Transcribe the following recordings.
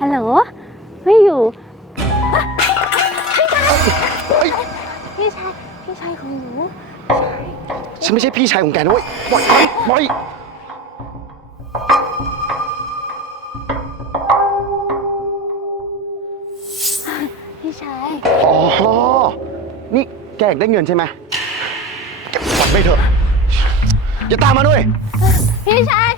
ฮัลโหล ไม่อยู่พี่ชาย พี่ชายของหนูฉันไม่ใช่พี่ชายของแกนะเว้ยปล่อยปล่อยปล่อยพี่ชาย อ๋อ นี่แกอยากได้เงินใช่ไหมแกปล่อยไปเถอะ อย่าตามมาด้วย พี่ชาย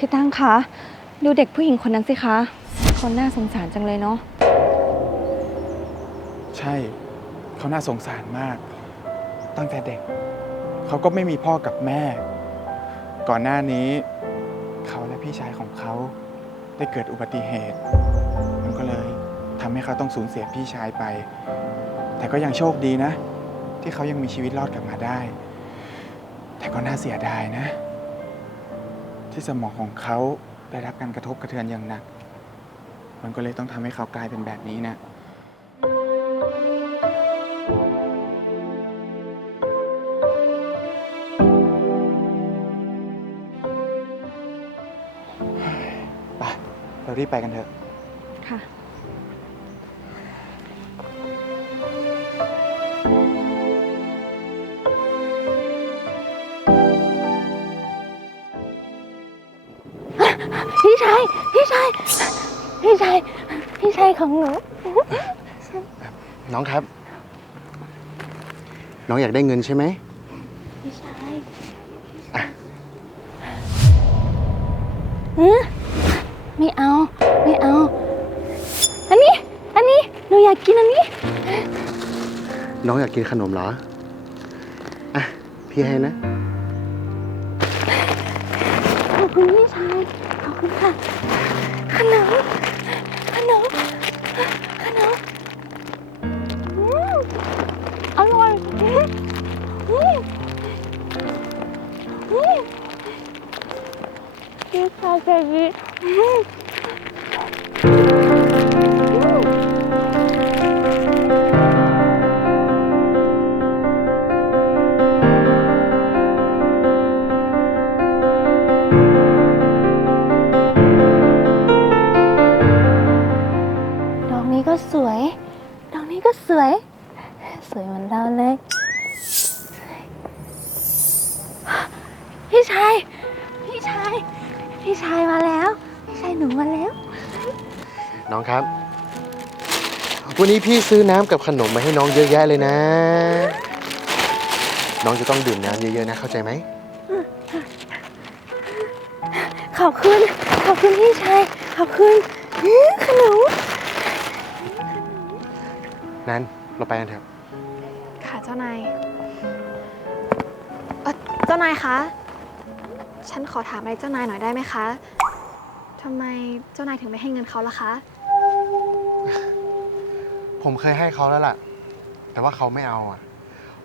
พี่ตั้งคะ ดูเด็กผู้หญิงคนนั้นสิคะคนน่าสงสารจังเลยเนาะ ใช่เขาน่าสงสารมาก ตั้งแต่เด็ก เขาก็ไม่มีพ่อกับแม่ ก่อนหน้านี้ เขาและพี่ชายของเขาได้เกิดอุบัติเหตุ มันก็เลยทำให้เขาต้องสูญเสียพี่ชายไป แต่ก็ยังโชคดีนะ ที่เขายังมีชีวิตรอดกลับมาได้ แต่ก็น่าเสียดายนะ ที่สมองของเขาได้รับการกระทบกระเทือนอย่างหนัก มันก็เลยต้องทำให้เขากลายเป็นแบบนี้นะ ไป เรารีบไปกันเถอะ ค่ะายพี่ชายพี่ชายของหนู น้องครับ น้องอยากได้เงินใช่ไหมพี่ชายอะหือไม่เอา ไม่เอา อันนี้ อันนี้ หนูอยากกินอันนี้ น้องอยากกินขนมเหรอ อะ พี่ให้นะ พี่ชายใจดีอืมอืมดอกนี้ก็สวย ดอกนี้ก็สวย สวยเหมือนเราเลย พี่ชาย พี่ชาย พี่ชายมาแล้ว พี่ชายหนูมาแล้ว น้องครับ วันนี้พี่ซื้อน้ำกับขนมมาให้น้องเยอะแยะเลยนะ น้องจะต้องดื่มน้ำเยอะๆนะเข้าใจไหม ขอบคุณ ขอบคุณพี่ชาย ขอบคุณอื้อขนม นั้นเราไปกันเถอะ ค่ะเจ้านายเอ่อเจ้านายคะ ฉันขอถามอะไรเจ้านายหน่อยได้ไหมคะ ทำไมเจ้านายถึงไม่ให้เงินเขาล่ะคะ ผมเคยให้เขาแล้วล่ะ แต่ว่าเขาไม่เอาอะ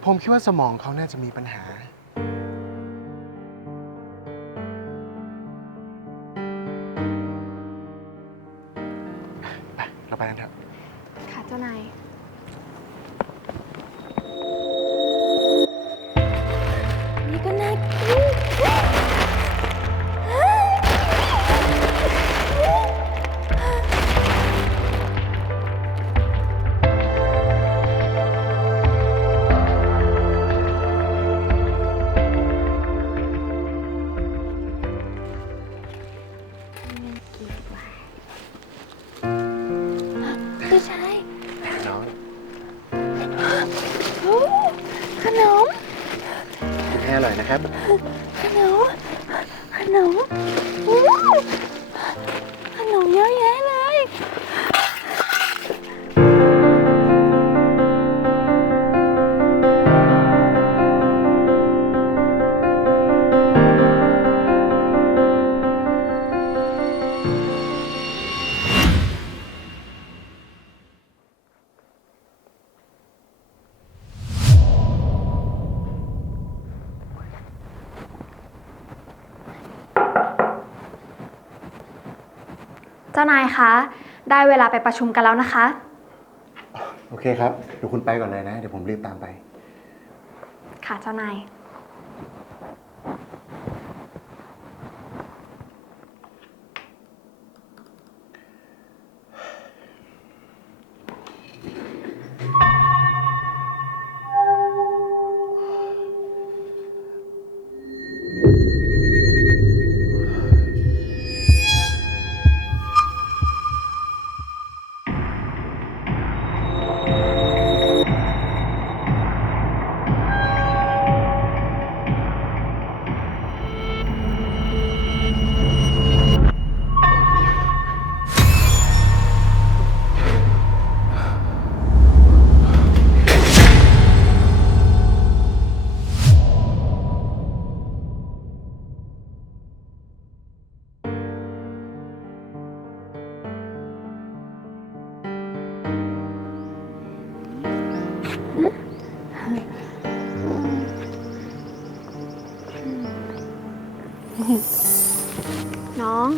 ผมคิดว่าสมองเขาน่าจะมีปัญหา จ้านายคะ ได้เวลาไปประชุมกันแล้วนะคะ โอเคครับ เดี๋ยวคุณไปก่อนเลยนะ เดี๋ยวผมรีบตามไป ค่ะเจ้านาย น้อง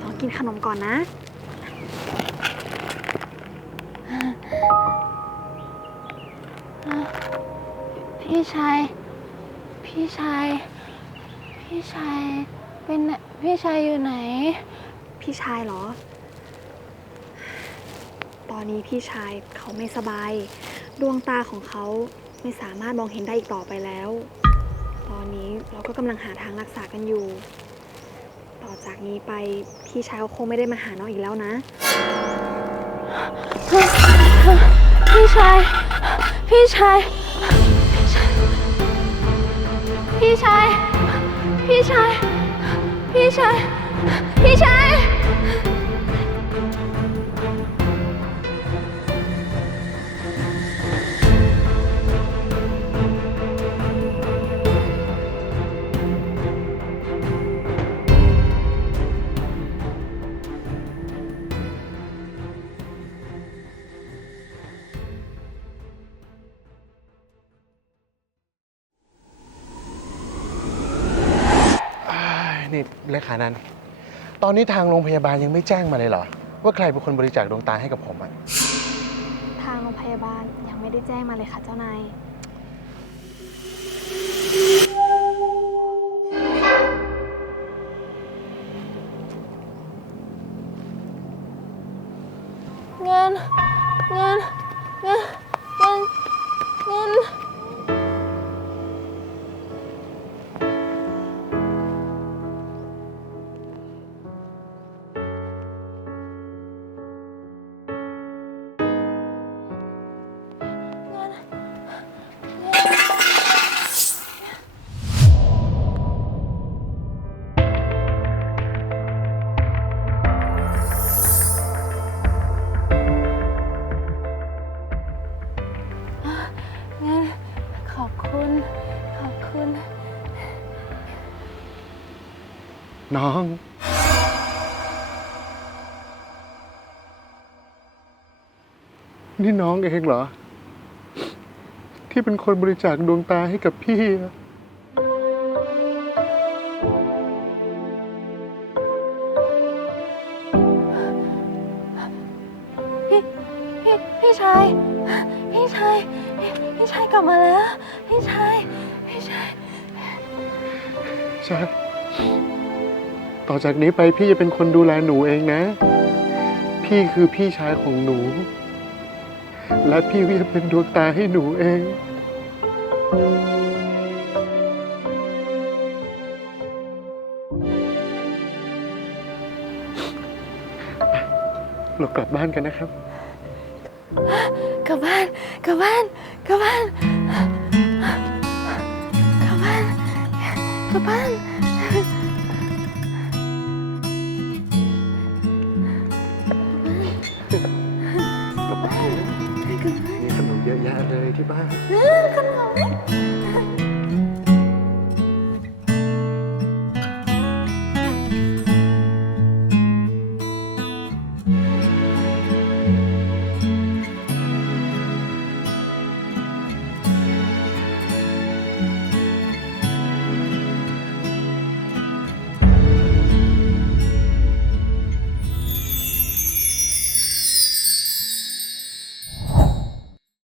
ลองกินขนมก่อนนะ พี่ชาย พี่ชาย พี่ชายเป็นไหนพี่ชายอยู่ไหน พี่ชายเหรอ ตอนนี้พี่ชายเขาไม่สบาย ดวงตาของเขาไม่สามารถมองเห็นได้อีกต่อไปแล้ว ตอนนี้เราก็กำลังหาทางรักษากันอยู่ ต่อจากนี้ไปพี่ชายเขาคงไม่ได้มาหาน้องอีกแล้วนะ พี่ชาย พี่ชาย พี่ชาย พี่ชาย พี่ชาย นี่เลขานันตอนนี้ทางโรงพยาบาลยังไม่แจ้งมาเลยเหรอ ว่าใครเป็นคนบริจาคดวงตาให้กับผมอะทางโรงพยาบาลยังไม่ได้แจ้งมาเลยค่ะเจ้านาย น้อง นี่น้องเองเหรอ ที่เป็นคนบริจาคดวงตาให้กับพี่อะพี่พี่พี่ชาย พี่ชายพี่พี่ชายกลับมาแล้ว พี่ชาย พี่ชาย ใช่ ต่อจากนี้ไปพี่จะเป็นคนดูแลหนูเองนะ พี่คือพี่ชายของหนู และพี่ก็จะเป็นดวงตาให้หนูเอง เรากลับบ้านกันนะครับ กลับบ้าน กลับบ้าน กลับบ้าน กลับบ้าน กลับบ้าน ที่บ้านเยอะแยะเลยที่บ้านขนม